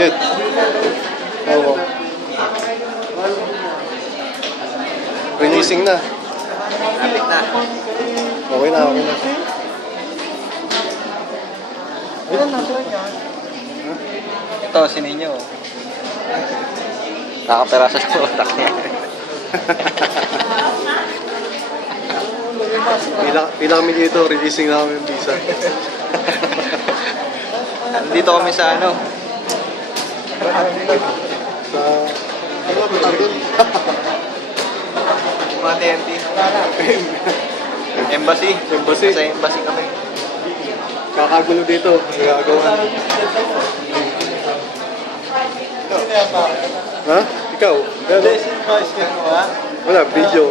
Yun. Oo. Releasing na. Kapit na. Okay na, okay na. Ito, sininyo. Nakapera sa utak niya. Pila kami dito, releasing na kami yung visa. Dito kami sa ano? Sa... Mga TNT. Embassy. Embassy. Sa embassy kami. Kakagulo dito, nagagawa. Ha? Ikaw? Wala, video.